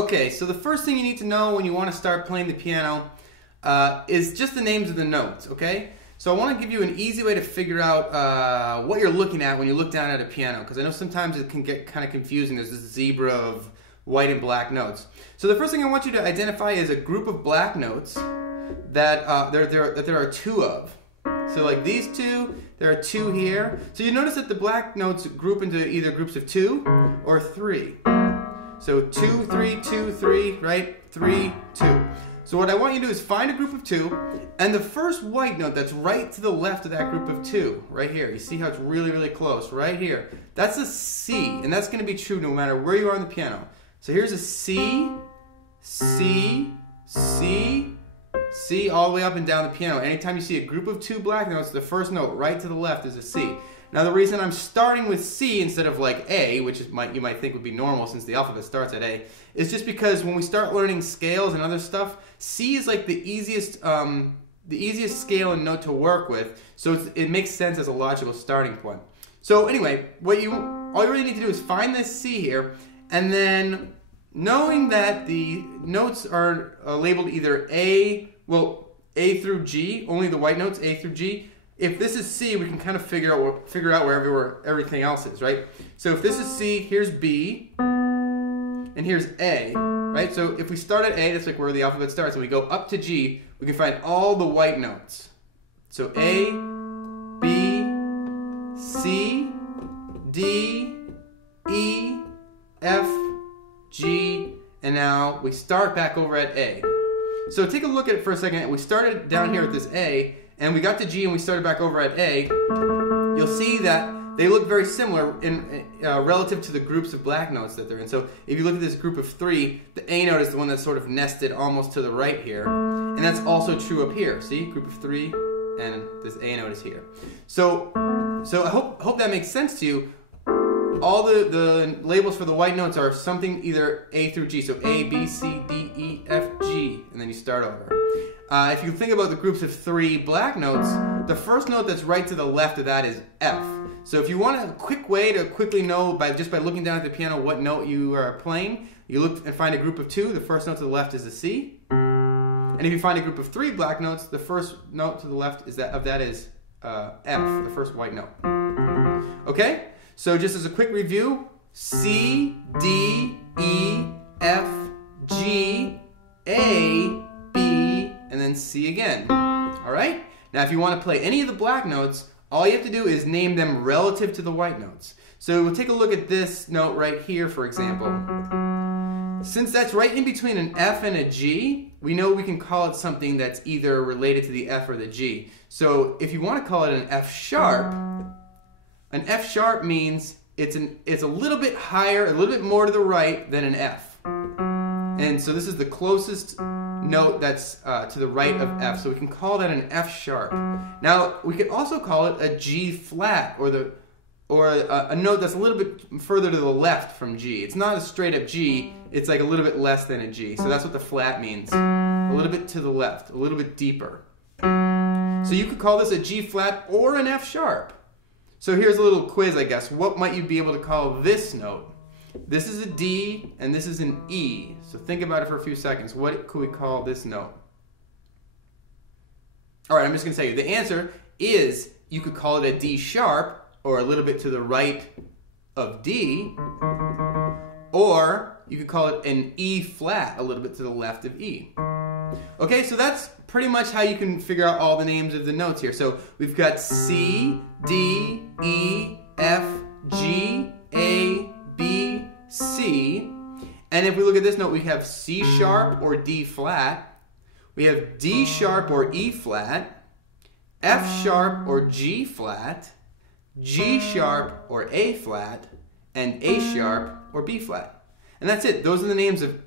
Okay, so the first thing you need to know when you want to start playing the piano is just the names of the notes, okay? So I want to give you an easy way to figure out what you're looking at when you look down at a piano, because I know sometimes it can get kind of confusing. There's this zebra of white and black notes. So the first thing I want you to identify is a group of black notes that there are two of. So like these two, there are two here. So you notice that the black notes group into either groups of 2 or 3. So 2, 3, 2, 3, right? 3, 2. So what I want you to do is find a group of 2, and the first white note that's right to the left of that group of 2, right here. You see how it's really, really close, right here. That's a C, and that's going to be true no matter where you are on the piano. So here's a C, C, C, C, all the way up and down the piano. Anytime you see a group of 2 black notes, the first note right to the left is a C. Now the reason I'm starting with C instead of like A, which is you might think would be normal since the alphabet starts at A, is just because when we start learning scales and other stuff, C is like the easiest scale and note to work with, so it makes sense as a logical starting point. So anyway, all you really need to do is find this C here, and then knowing that the notes are labeled either A through G, only the white notes, A through G. If this is C, we can kind of figure out where everything else is, right? So if this is C, here's B, and here's A, right? So if we start at A, that's like where the alphabet starts, and we go up to G, we can find all the white notes. So A, B, C, D, E, F, G, and now we start back over at A. So take a look at it for a second. We started down here at this A, and we got to G and we started back over at A. You'll see that they look very similar relative to the groups of black notes that they're in. So if you look at this group of 3, the A note is the one that's sort of nested almost to the right here. And that's also true up here. See, group of 3, and this A note is here. So I hope that makes sense to you. All the labels for the white notes are something either A through G. So A, B, C, D, E, F, G, and then you start over. If you think about the groups of 3 black notes, the first note that's right to the left of that is F. So if you want a quick way to quickly know just by looking down at the piano what note you are playing, you look and find a group of 2. The first note to the left is a C. And if you find a group of 3 black notes, the first note to the left is F, the first white note. Okay? So just as a quick review, C, D, E, F, G, A, B, and then C again. All right? Now if you want to play any of the black notes, all you have to do is name them relative to the white notes. So we'll take a look at this note right here, for example. Since that's right in between an F and a G, we know we can call it something that's either related to the F or the G. So if you want to call it an F sharp means it's a little bit higher, a little bit more to the right than an F. And so this is the closest note that's to the right of F, so we can call that an F sharp. Now we could also call it a G flat, or a note that's a little bit further to the left from G. It's not a straight up G, it's like a little bit less than a G. So that's what the flat means. A little bit to the left, a little bit deeper. So you could call this a G flat or an F sharp. So here's a little quiz, I guess. What might you be able to call this note? This is a D, and this is an E. So think about it for a few seconds. What could we call this note? All right, I'm just going to tell you. The answer is you could call it a D sharp, or a little bit to the right of D, or you could call it an E flat, a little bit to the left of E. Okay, so that's pretty much how you can figure out all the names of the notes here. So we've got C, D, E, F, G, A, B, C. And if we look at this note, we have C sharp or D flat. We have D sharp or E flat, F sharp or G flat, G sharp or A flat, and A sharp or B flat. And that's it. Those are the names of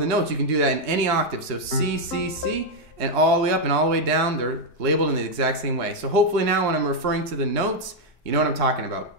the notes. You can do that in any octave. So C, C, C, and all the way up and all the way down, they're labeled in the exact same way. So hopefully now when I'm referring to the notes, you know what I'm talking about.